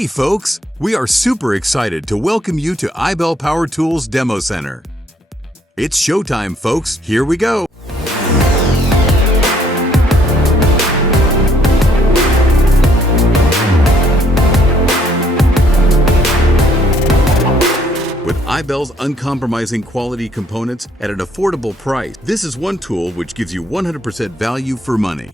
Hey folks, we are super excited to welcome you to iBELL Power Tools Demo Center. It's showtime, folks. Here we go. With iBELL's uncompromising quality components at an affordable price, this is one tool which gives you 100% value for money.